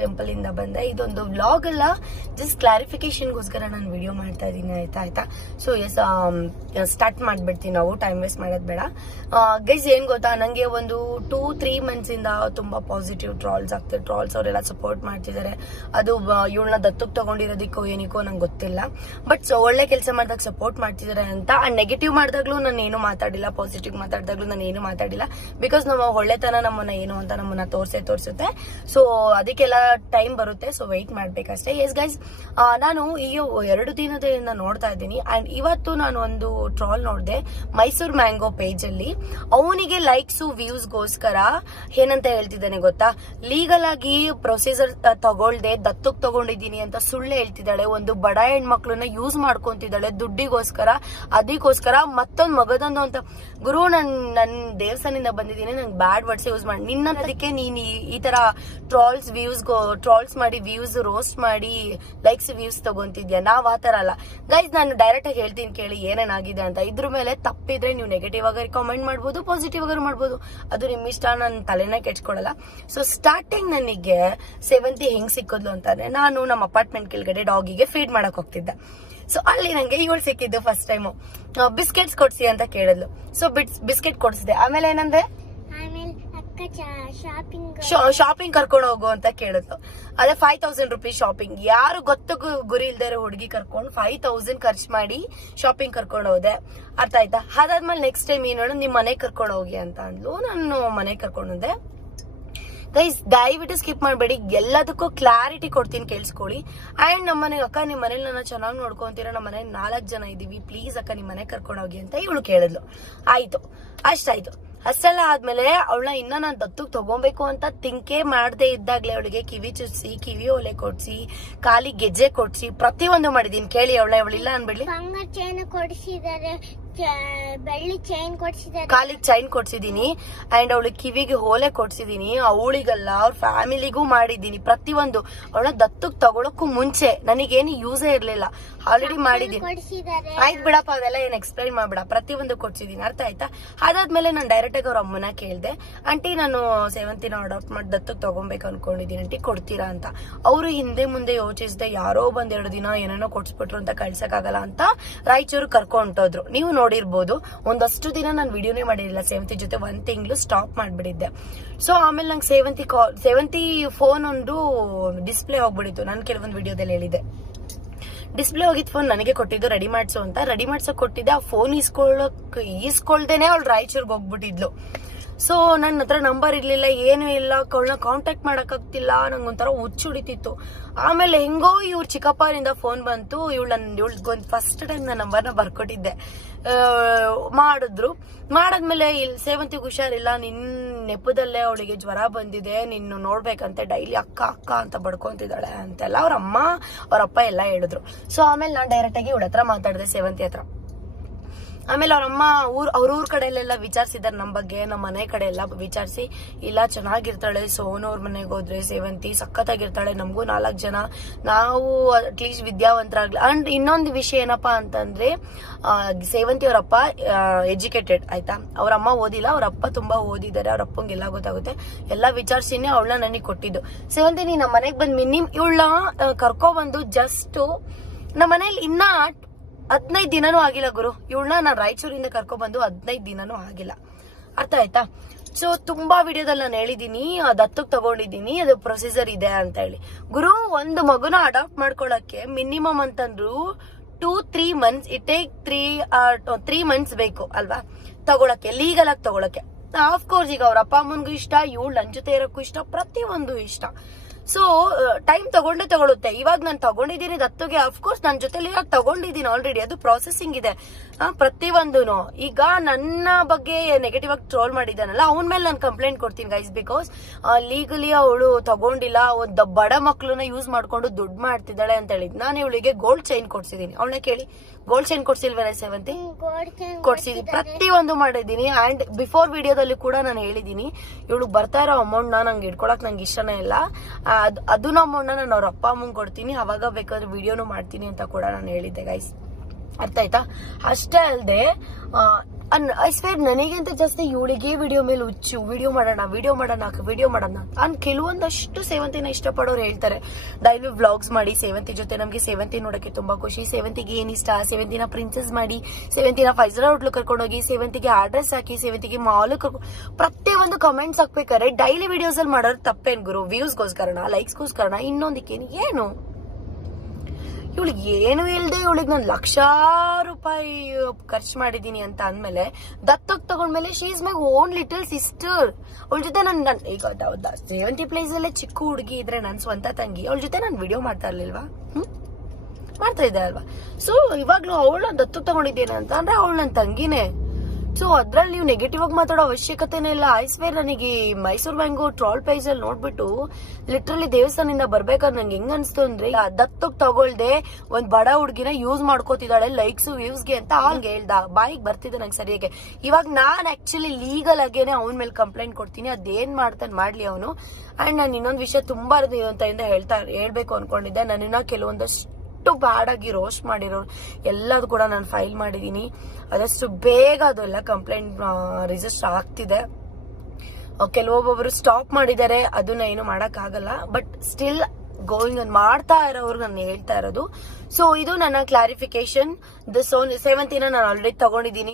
Temple ಇಂದ ಬಂದೆ. ಇದೊಂದು ವ್ಲಾಗ್ ಅಲ್ಲ, ಜಸ್ಟ್ ಕ್ಲಾರಿಫಿಕೇಶನ್ಗೋಸ್ಕರ ನಾನು ವಿಡಿಯೋ ಮಾಡ್ತಾ ಇದ್ದೀನಿ. ಆಯ್ತಾ. ಸೊ ಸ್ಟಾರ್ಟ್ ಮಾಡ್ಬಿಡ್ತೀವಿ ನಾವು, ಟೈಮ್ ವೇಸ್ಟ್ ಮಾಡೋದು ಬೇಡ. ಗೈಸ್ ಏನ್ ಗೊತ್ತಾ, ನಂಗೆ ಒಂದು 2-3 months ಇಂದ ತುಂಬಾ ಪಾಸಿಟಿವ್ ಟ್ರಾಲ್ಸ್ ಆಗ್ತದೆ. ಟ್ರಾಲ್ಸ್ ಅವರೆಲ್ಲ ಸಪೋರ್ಟ್ ಮಾಡ್ತಿದ್ದಾರೆ. ಅದು ಇವಳನ್ನ ದತ್ತಕ್ಕೆ ತಗೊಂಡಿರೋದಕ್ಕೋ ಏನಕ್ಕೋ ನಂಗೆ ಗೊತ್ತಿಲ್ಲ, ಬಟ್ ಒಳ್ಳೆ ಕೆಲಸ ಮಾಡಿದಾಗ ಸಪೋರ್ಟ್ ಮಾಡ್ತಿದ್ದಾರೆ ಅಂತ. ಅಂಡ್ ನೆಗೆಟಿವ್ ಮಾಡಿದಾಗ್ಲೂ ನಾನು ಏನು ಮಾತಾಡಿಲ್ಲ, ಪಾಸಿಟಿವ್ ಮಾತಾಡಿದಾಗ್ಲೂ ನಾನು ಏನು ಮಾತಾಡಿಲ್ಲ. ಬಿಕಾಸ್ ನಮ್ಮ ಒಳ್ಳೆತನ ನಮ್ಮನ್ನ ಏನು ಅಂತ ನಮ್ಮನ್ನ ತೋರಿಸುತ್ತೆ. ಸೊ ಅದಕ್ಕೆಲ್ಲ ಟೈಮ್ ಬರುತ್ತೆ. ಸೊ ವೆಯ್ಟ್ ಮಾಡ್ಬೇಕಷ್ಟೇ. ಎಸ್ ಗೈಸ್, ನಾನು ಈಗ 2 ದಿನದಿಂದ ನೋಡ್ತಾ ಇದ್ದೀನಿ. ಅಂಡ್ ಇವತ್ತು ನಾನು ಒಂದು ಟ್ರಾಲ್ ನೋಡಿದೆ ಮೈಸೂರು ಮ್ಯಾಂಗೋ ಪೇಜ್ ಅಲ್ಲಿ. ಅವನಿಗೆ ಲೈಕ್ಸ್ ವ್ಯೂಸ್ಗೋಸ್ಕರ ಏನಂತ ಹೇಳ್ತಿದ್ದಾನೆ ಗೊತ್ತಾ, ಲೀಗಲ್ ಆಗಿ ಪ್ರೊಸೀಜರ್ ತಗೊಳ್ದೆ ದತ್ತಕ್ಕೆ ತಗೊಂಡಿದ್ದೀನಿ ಅಂತ ಸುಳ್ಳು ಹೇಳ್ತಿದ್ದಾಳೆ. ಒಂದು ಬಡ ಹೆಣ್ಮಕ್ಳನ್ನ ಯೂಸ್ ಮಾಡ್ಕೊಂತಿದ್ದಾಳೆ ದುಡ್ಡಿಗೋಸ್ಕರ. ಅದಕ್ಕೋಸ್ಕರ ಮತ್ತೊಂದು ಮಗದೊಂದು ಅಂತ. ಗುರು, ನನ್ ದೇವಸ್ಥಾನದಿಂದ ಬಂದಿದ್ದೀನಿ, ನಂಗೆ ಬ್ಯಾಡ್ ವರ್ಡ್ಸ್ ಯೂಸ್ ಮಾಡಿ ನಿನ್ನದಕ್ಕೆ ನೀನ್ ಈ ತರ ಟ್ರಾಲ್ಸ್ ಮಾಡಿ ವ್ಯೂಸ್ ರೋಸ್ಟ್ ಮಾಡಿ ಲೈಕ್ಸ್ ವ್ಯೂಸ್ ತಗೊಂತಿದ್ಯಾ. ನಾವ್ ಆತರ ಅಲ್ಲ ಗೈಸ್. ನಾನು ಡೈರೆಕ್ಟ್ ಆಗಿ ಹೇಳ್ತೀನಿ ಕೇಳಿ ಏನೇನಾಗಿದೆ ಅಂತ. ಇದ್ರ ಮೇಲೆ ತಪ್ಪಿದ್ರೆ ನೀವು ನೆಗೆಟಿವ್ ಆಗಿ ಕಾಮೆಂಟ್ ಮಾಡ್ಬೋದು, ಪಾಸಿಟಿವ್ ಆಗಿ ಮಾಡ್ಬೋದು, ಅದು ನಿಮ್ ಇಷ್ಟ. ನಾನು ತಲೆನೇ ಕೆಡ್ಸ್ಕೊಳಲ್ಲ. ಸೊ ಸ್ಟಾರ್ಟಿಂಗ್ ನನಗೆ ಸೇವಂತಿ ಹೆಂಗ್ ಸಿಕ್ಕಿದ್ಲು ಅಂತಂದ್ರೆ, ನಾನು ನಮ್ಮ ಅಪಾರ್ಟ್ಮೆಂಟ್ ಕೆಳಗಡೆ ಡಾಗಿಗೆ ಫೀಡ್ ಮಾಡಕ್ ಹೋಗ್ತಿದ್ದೆ. ಸೊ ಅಲ್ಲಿ ನಂಗೆ ಇವಳು ಸಿಕ್ಕಿದ್ದು ಫಸ್ಟ್ ಟೈಮು. ಬಿಸ್ಕೆಟ್ಸ್ ಕೊಡ್ಸಿ ಅಂತ ಕೇಳಿದ್ಲು. ಸೊ ಬಿಸ್ಕೆಟ್ ಕೊಡ್ಸಿದೆ. ಆಮೇಲೆ ಏನಂದ್ರೆ ಶಾಪಿಂಗ್ ಕರ್ಕೊಂಡು ಹೋಗು ಅಂತ ಕೇಳಿದ್ಲು. ಅದೇ 5000 rupees ಶಾಪಿಂಗ್. ಯಾರು ಗೊತ್ತ ಗುರಿ ಇಲ್ದಾರೆ ಹುಡುಗಿ ಕರ್ಕೊಂಡು 5000 ಖರ್ಚು ಮಾಡಿ ಶಾಪಿಂಗ್ ಕರ್ಕೊಂಡು ಹೋದೆ. ಅರ್ಥ ಆಯ್ತಾ? ಅದಾದ್ಮೇಲೆ ನೆಕ್ಸ್ಟ್ ಟೈಮ್ ಏನು ನಿಮ್ ಮನೆಗೆ ಕರ್ಕೊಂಡು ಹೋಗಿ ಅಂತ ಅಂದ್ಲು. ನಾನು ಮನೆಗೆ ಕರ್ಕೊಂಡು ಹೋದೆ. ಗೈಸ್ ದಯವಿಟ್ಟು ಸ್ಕಿಪ್ ಮಾಡಬೇಡಿ, ಎಲ್ಲದಕ್ಕೂ ಕ್ಲಾರಿಟಿ ಕೊಡ್ತೀನಿ, ಕೇಳಿಸ್ಕೊಳ್ಳಿ. ಅಂಡ್ ನಮ್ಮ ಮನೆಗೆ ಅಕ್ಕ ನಿಮ್ ಮನೇಲಿ ನನ್ನ ಚೆನ್ನಾಗಿ ನೋಡ್ಕೊಂತೀರಾ, ನಮ್ಮ ಮನೇಲಿ 4 ಜನ ಇದೀವಿ, ಪ್ಲೀಸ್ ಅಕ್ಕ ನಿಮ್ ಮನೆಗೆ ಕರ್ಕೊಂಡು ಹೋಗಿ ಅಂತ ಇವಳು ಕೇಳಿದ್ಲು. ಆಯ್ತು, ಅಷ್ಟಾಯ್ತು. ಅಷ್ಟೆಲ್ಲ ಆದ್ಮೇಲೆ ಅವಳನ್ನ ಇನ್ನ ನಾನು ದತ್ತಕ್ಕೆ ತಗೊಬೇಕು ಅಂತ ತಿಂಕೆ ಮಾಡದೆ ಇದ್ದಾಗ್ಲೇ ಅವಳಿಗೆ ಕಿವಿ ಚುಚ್ಚಿ, ಕಿವಿ ಓಲೆ ಕೊಡ್ಸಿ, ಕಾಲಿ ಗೆಜ್ಜೆ ಕೊಡ್ಸಿ, ಪ್ರತಿಯೊಂದು ಮಾಡಿದೀನಿ. ಕೇಳಿ ಅವಳಿಲ್ಲ ಅನ್ಬಿಡ್ಲಿ. ಬೆಳ್ಳಿ ಚೈನ್ ಕೊಡ್ಸಿದ್ದಾರೆ, ಕಾಲಿಗೆ ಚೈನ್ ಕೊಡ್ಸಿದೀನಿ. ಅಂಡ್ ಅವಳಿಗೆ ಕಿವಿಗೆ ಓಲೆ ಕೊಡ್ಸಿದೀನಿ. ಅವಳಿಗಲ್ಲ ಅವ್ರ ಫ್ಯಾಮಿಲಿಗೂ ಮಾಡಿದೀನಿ. ಪ್ರತಿಯೊಂದು ಅವಳನ್ನ ದತ್ತಕ್ಕೆ ತಗೊಳಕ್ಕೂ ಮುಂಚೆ ನನಗೇನು ಯೂಸೇ ಇರ್ಲಿಲ್ಲ, ಆಲ್ರೆಡಿ ಮಾಡಿದೀನಿ. ಆಯ್ತು ಬಿಡಪ್ಪ, ಅದೆಲ್ಲ ಏನ್ ಎಕ್ಸ್ಪ್ಲೈನ್ ಮಾಡ್ಬಿಡ. ಪ್ರತಿಯೊಂದು ಕೊಡ್ಸಿದೀನಿ, ಅರ್ಥ ಆಯ್ತಾ? ಅದಾದ್ಮೇಲೆ ನಾನು ಡೈರೆಕ್ಟ್ ಆಗಿ ಅವ್ರ ಅಮ್ಮನ ಕೇಳ್ದೆ, ಆಂಟಿ ನಾನು ಸೇವಂತಿನ ಅಡಾಪ್ಟ್ ಮಾಡಿ ದತ್ತಕ್ಕೆ ತಗೊಬೇಕು ಅನ್ಕೊಂಡಿದೀನಿ, ಆಂಟಿ ಕೊಡ್ತೀರಾ ಅಂತ. ಅವರು ಹಿಂದೆ ಮುಂದೆ ಯೋಚಿಸಿದೆ, ಯಾರೋ ಬಂದ್ 2 ದಿನ ಏನೇನೋ ಕೊಡ್ಸ್ಬಿಟ್ರು ಅಂತ ಕಳ್ಸಕ್ಕಾಗಲ್ಲ ಅಂತ ರಾಯಚೂರು ಕರ್ಕೊಂಡೋದ್ರು. ನೀವು ನೋಡಿರ್ಬೋದು, ಒಂದಷ್ಟು ದಿನ ನಾನು ವಿಡಿಯೋನೇ ಮಾಡಿರಲಿಲ್ಲ ಸೇವಂತಿ ಜೊತೆ. 1 ತಿಂಗಳು ಸ್ಟಾಪ್ ಮಾಡ್ಬಿಟ್ಟಿದ್ದೆ. ಸೊ ಆಮೇಲೆ ನಂಗೆ ಸೇವಂತಿ ಫೋನ್ ಒಂದು ಡಿಸ್ಪ್ಲೇ ಹೋಗ್ಬಿಡಿತ್ತು. ನಾನು ಕೆಲವೊಂದು ವಿಡಿಯೋದಲ್ಲಿ ಹೇಳಿದೆ, ಡಿಸ್ಪ್ಲೇ ಹೋಗಿದ್ ಫೋನ್ ನನಗೆ ಕೊಟ್ಟಿದ್ದು ರೆಡಿ ಮಾಡ್ಸು ಅಂತ. ರೆಡಿ ಮಾಡ್ಸಕ್ ಕೊಟ್ಟಿದ್ದೆ. ಆ ಫೋನ್ ಈಸ್ಕೊಳ್ದೇನೆ ಅವಳು ರಾಯಚೂರ್ಗೆ ಹೋಗ್ಬಿಟ್ಟಿದ್ಲು. ಸೊ ನನ್ನ ಹತ್ರ ನಂಬರ್ ಇರ್ಲಿಲ್ಲ, ಏನು ಇಲ್ಲ, ಅವಳನ್ನ ಕಾಂಟ್ಯಾಕ್ಟ್ ಮಾಡಕ್ ಆಗ್ತಿಲ್ಲ. ನಂಗೊಂಥರ ಹುಚ್ಚು ಹಿಡಿತಿತ್ತು. ಆಮೇಲೆ ಹೆಂಗೋ ಇವ್ರ ಚಿಕ್ಕಪ್ಪನಿಂದ ಫೋನ್ ಬಂತು. ಇವಳಿಗೊಂದು ಫಸ್ಟ್ ಟೈಮ್ ನನ್ನ ನಂಬರ್ನ ಬರ್ಕೊಟ್ಟಿದ್ದೆ. ಮಾಡಾದ್ಮೇಲೆ ಇಲ್ಲಿ ಸೇವಂತಿಗೆ ಹುಷಾರಿಲ್ಲ, ನಿನ್ ನೆಪದಲ್ಲೇ ಅವಳಿಗೆ ಜ್ವರ ಬಂದಿದೆ, ನಿನ್ನ ನೋಡ್ಬೇಕಂತೆ, ಡೈಲಿ ಅಕ್ಕ ಅಕ್ಕ ಅಂತ ಬಡ್ಕೊಂತಿದ್ದಾಳೆ ಅಂತೆಲ್ಲ ಅವ್ರ ಅಪ್ಪ ಎಲ್ಲ ಹೇಳಿದ್ರು. ಸೊ ಆಮೇಲೆ ನಾನು ಡೈರೆಕ್ಟ್ ಆಗಿ ಇವಳ ಹತ್ರ ಮಾತಾಡಿದೆ, ಸೇವಂತಿ ಹತ್ರ. ಆಮೇಲೆ ಅವ್ರಮ್ಮ ಅವ್ರ ಊರ್ ಕಡೆಯಲ್ಲೆಲ್ಲ ವಿಚಾರಿಸಿದಾರೆ ನಮ್ಮ ಬಗ್ಗೆ, ನಮ್ಮ ಮನೆ ಕಡೆ ಎಲ್ಲ ವಿಚಾರಿಸಿ, ಇಲ್ಲ ಚೆನ್ನಾಗಿರ್ತಾಳೆ, ಸೋನವ್ರ ಮನೆಗೆ ಹೋದ್ರೆ ಸೇವಂತಿ ಸಖತ್ತಾಗಿರ್ತಾಳೆ, ನಮಗೂ 4 ಜನ, ನಾವು ಅಟ್ಲೀಸ್ಟ್ ವಿದ್ಯಾವಂತರಾಗ್ಲಿ. ಅಂಡ್ ಇನ್ನೊಂದು ವಿಷಯ ಏನಪ್ಪಾ ಅಂತಂದ್ರೆ, ಸೇವಂತಿ ಅವರಪ್ಪ ಎಜುಕೇಟೆಡ್, ಆಯ್ತಾ? ಅವ್ರಮ್ಮ ಓದಿಲ್ಲ, ಅವ್ರಪ್ಪ ತುಂಬಾ ಓದಿದ್ದಾರೆ. ಅವ್ರಪ್ಪಂಗೆಲ್ಲ ಗೊತ್ತಾಗುತ್ತೆ. ಎಲ್ಲ ವಿಚಾರಿಸಿನೇ ಅವಳನ್ನ ನನಗೆ ಕೊಟ್ಟಿದ್ದು. ಸೇವಂತಿ ನೀ ನಮ್ಮ ಮನೆಗೆ ಬಂದ್ ಇವಳನ್ನ ಕರ್ಕೊಬಂದು ಜಸ್ಟ್ ನಮ್ಮ ಮನೇಲಿ ಇನ್ನ 15 ದಿನನೂ ಆಗಿಲ್ಲ ಗುರು. ಇವಳನ್ನ ನಾನು ರಾಯಚೂರಿಂದ ಕರ್ಕೊಬಂದು 15 ದಿನನೂ ಆಗಿಲ್ಲ, ಅರ್ಥ ಆಯ್ತಾ? ಸೊ ತುಂಬಾ ವಿಡಿಯೋದಲ್ಲಿ ನಾನು ಹೇಳಿದೀನಿ, ದತ್ತಕ್ಕೆ ತಗೊಂಡಿದ್ದೀನಿ, ಅದು ಪ್ರೊಸೀಜರ್ ಇದೆ ಅಂತ ಹೇಳಿ. ಗುರು, ಒಂದು ಮಗುನ ಅಡಾಪ್ಟ್ ಮಾಡ್ಕೊಳಕ್ಕೆ ಮಿನಿಮಮ್ ಅಂತಂದ್ರು 2-3 months, ಟೇಕ್ 3 months ಬೇಕು ಅಲ್ವಾ ತಗೊಳಕ್ಕೆ, ಲೀಗಲ್ ಆಗಿ ತಗೊಳಕ್ಕೆ. ಆಫ್ಕೋರ್ಸ್ ಈಗ ಅವ್ರ ಅಪ್ಪ ಅಮ್ಮನ್ಗೂ ಇಷ್ಟ, ಇವಳು ನನ್ನ ಜೊತೆ ಇರೋಕ್ಕೂ ಇಷ್ಟ, ಪ್ರತಿಯೊಂದು ಇಷ್ಟ. ಸೊ ಟೈಮ್ ತಗೊಳುತ್ತೆ. ಇವಾಗ ನಾನು ತಗೊಂಡಿದ್ದೀನಿ ದತ್ತಗೆ, ಅಫ್ಕೋರ್ಸ್ ನನ್ನ ಜೊತೆಲಿ ಇವಾಗ ತಗೊಂಡಿದ್ದೀನಿ ಆಲ್ರೆಡಿ, ಅದು ಪ್ರೊಸೆಸಿಂಗ್ ಇದೆ ಪ್ರತಿಯೊಂದೂನು. ಈಗ ನನ್ನ ಬಗ್ಗೆ ನೆಗೆಟಿವ್ ಆಗಿ ಟ್ರೋಲ್ ಮಾಡಿದ್ದಾನಲ್ಲ, ಅವನ ಮೇಲೆ ನಾನು ಕಂಪ್ಲೇಂಟ್ ಕೊಡ್ತೀನಿ ಗೈಸ್. ಬಿಕಾಸ್ ಲೀಗಲಿ ಅವಳು ತಗೊಂಡಿಲ್ಲ, ಒಂದು ಬಡ ಮಕ್ಳನ್ನ ಯೂಸ್ ಮಾಡ್ಕೊಂಡು ದುಡ್ಡು ಮಾಡ್ತಿದ್ದಾಳೆ ಅಂತ ಹೇಳಿದ್. ನಾನು ಇವಳಿಗೆ ಗೋಲ್ಡ್ ಚೈನ್ ಕೊಡ್ಸಿದೀನಿ. ಅವಳನ್ನ ಕೇಳಿ, ಗೋಲ್ಡ್ ಚೈನ್ ಕೊಡ್ಸಿಲ್ವೇನೆ ಸೇವಂತಿ? ಕೊಡ್ಸಿದೀನಿ, ಪ್ರತಿಯೊಂದು ಮಾಡಿದೀನಿ. ಅಂಡ್ ಬಿಫೋರ್ ವಿಡಿಯೋದಲ್ಲಿ ಕೂಡ ನಾನು ಹೇಳಿದೀನಿ, ಇವಳು ಬರ್ತಾ ಇರೋ ಅಮೌಂಟ್ ನಂಗೆ ಇಟ್ಕೊಳಕ್ ನಂಗೆ ಇಷ್ಟನೇ ಇಲ್ಲ, ಅದನ್ನ ಅಮೌಂಟ್ ನಾನು ಅವ್ರ ಅಪ್ಪ ಅಮ್ಮಂಗೆ ಕೊಡ್ತೀನಿ, ಅವಾಗ ಬೇಕಾದ್ರೆ ವಿಡಿಯೋನು ಮಾಡ್ತೀನಿ ಅಂತ ಕೂಡ ನಾನು ಹೇಳಿದ್ದೆ ಗೈಸ್. ಅರ್ಥ ಆಯ್ತಾ? ಅಷ್ಟೇ ಅಲ್ಲದೆ ಐ ಸ್ವೇರ್ ನನಗಿಂತ ಜಾಸ್ತಿ ಇವಳಿಗೆ ವಿಡಿಯೋ ಮೇಲೆ ಹುಚ್ಚು. ವಿಡಿಯೋ ಮಾಡೋಣ ಅಂತ ಕೆಲವೊಂದಷ್ಟು ಸೇವಂತಿನ ಇಷ್ಟಪಡೋರು ಹೇಳ್ತಾರೆ, ಡೈಲಿ ವ್ಲಾಗ್ಸ್ ಮಾಡಿ ಸೇವಂತಿ ಜೊತೆ, ನಮ್ಗೆ ಸೇವಂತಿ ನೋಡಕ್ಕೆ ತುಂಬಾ ಖುಷಿ, ಸೇವಂತಿಗೆ ಏನ್ ಇಷ್ಟ, ಸೇವಂತಿನ ಪ್ರಿನ್ಸೆಸ್ ಮಾಡಿ, ಸೇವಂತಿನ 5 ಸ್ಟಾರ್ ಹೋಟ್ಲು ಕರ್ಕೊಂಡೋಗಿ, ಸೇವಂತಿಗೆ ಅಡ್ರೆಸ್ ಹಾಕಿ, ಸೇವಂತಿಗೆ ಮಾಲ್ ಪ್ರತಿಯೊಂದು ಕಮೆಂಟ್ಸ್ ಹಾಕ್ಬೇಕಾರೆ ಡೈಲಿ ವಿಡಿಯೋಸ್ ಅಲ್ಲಿ ಮಾಡೋರು ತಪ್ಪೇನ್ ಗುರು? ವ್ಯೂಸ್ಗೋಸ್ಕರನ, ಲೈಕ್ಸ್ಗೋಸ್ಕರನ, ಇನ್ನೊಂದಕ್ಕೇನು? ಏನು ಇವಳಿಗೆ ಏನು ಇಲ್ದೆ ಇವಳಿಗೆ ನಾನು ಲಕ್ಷಾರು ರೂಪಾಯಿ ಖರ್ಚು ಮಾಡಿದೀನಿ ಅಂತ ಅಂದ್ಮೇಲೆ, ದತ್ತಕ್ ತಗೊಂಡ್ಮೇಲೆ she is my own little sister. ಅವಳ ಜೊತೆ ನಾನು ಈಗ ಸೇವಂತಿ ಪ್ಲೇಸ್ ಅಲ್ಲೇ ಚಿಕ್ಕ ಹುಡುಗಿ ಇದ್ರೆ ನನ್ನ ಸ್ವಂತ ತಂಗಿ, ಅವಳ ಜೊತೆ ನಾನು ವಿಡಿಯೋ ಮಾಡ್ತಾ ಇರ್ಲಿಲ್ವಾ? ಮಾಡ್ತಾ ಇದ್ದೆ ಅಲ್ವಾ? ಸೊ ಇವಾಗ್ಲೂ ಅವಳು ದತ್ತಕ್ ತಗೊಂಡಿದ್ದೇನೆ ಅಂತ ಅಂದ್ರೆ ಅವಳು ನನ್ನ ತಂಗಿನೇ. ಸೊ ಅದ್ರಲ್ಲಿ ನೀವು ನೆಗೆಟಿವ್ ಆಗಿ ಮಾತಾಡೋ ಅವಶ್ಯಕತೆನೇ ಇಲ್ಲ. ಐ ಸ್ವೇರ್ ನನಗೆ ಮೈಸೂರು ಮ್ಯಾಂಗೋ ಟ್ರಾಲ್ ಪ್ರೈಸ್ ಅಲ್ಲಿ ನೋಡ್ಬಿಟ್ಟು ಲಿಟ್ರಲಿ ದೇವಸ್ಥಾನದಿಂದ ಬರ್ಬೇಕಾದ್ರೆ ನಂಗೆ ಹೆಂಗ್ ಅನ್ಸ್ತು ಅಂದ್ರೆ, ದತ್ತಕ್ ತಗೊಳ್ದೆ ಒಂದ್ ಬಡ ಹುಡ್ಗಿನ ಯೂಸ್ ಮಾಡ್ಕೋತಿದ್ದಾಳೆ ಲೈಕ್ಸ್ ವ್ಯೂಸ್ಗೆ ಅಂತ ಹಂಗೆ ಹೇಳ್ದ. ಬಾಯಿಗೆ ಬರ್ತಿದ್ದೆ ನಂಗೆ ಸರಿಯಾಗಿ. ಇವಾಗ ನಾನ್ ಆಕ್ಚುಲಿ ಲೀಗಲ್ ಆಗೇನೆ ಅವನ ಮೇಲೆ ಕಂಪ್ಲೇಂಟ್ ಕೊಡ್ತೀನಿ, ಅದೇನ್ ಮಾಡ್ತಾನೆ ಮಾಡ್ಲಿ ಅವನು. ಅಂಡ್ ನಾನು ಇನ್ನೊಂದ್ ವಿಷಯ ತುಂಬಾ ಹೇಳ್ಬೇಕು ಅನ್ಕೊಂಡಿದ್ದೆ. ನನ್ನನ್ನ ಕೆಲವೊಂದಷ್ಟು ಬ್ಯಾಡ್ ಆಗಿ ರೋಸ್ಟ್ ಮಾಡಿರೋರು ಎಲ್ಲದು ಕೂಡ ನಾನು ಫೈಲ್ ಮಾಡಿದೀನಿ. ಆದಷ್ಟು ಬೇಗ ಅದೆಲ್ಲ ಕಂಪ್ಲೇಂಟ್ ರಿಜಿಸ್ಟರ್ ಆಗ್ತಿದೆ. ಕೆಲವೊಬ್ಬೊಬ್ರು ಸ್ಟಾಪ್ ಮಾಡಿದ್ದಾರೆ, ಅದನ್ನ ಏನು ಮಾಡಕ್ ಆಗಲ್ಲ. ಬಟ್ ಸ್ಟಿಲ್ ಗೋಯಿಂಗ್ ಮಾಡ್ತಾ ಇರೋರು ನಾನು ಹೇಳ್ತಾ ಇರೋದು. ಸೊ ಇದು ನನ್ನ ಕ್ಲಾರಿಫಿಕೇಶನ್. ಸೇವಂತಿನ ನಾನು ಆಲ್ರೆಡಿ ತಗೊಂಡಿದ್ದೀನಿ.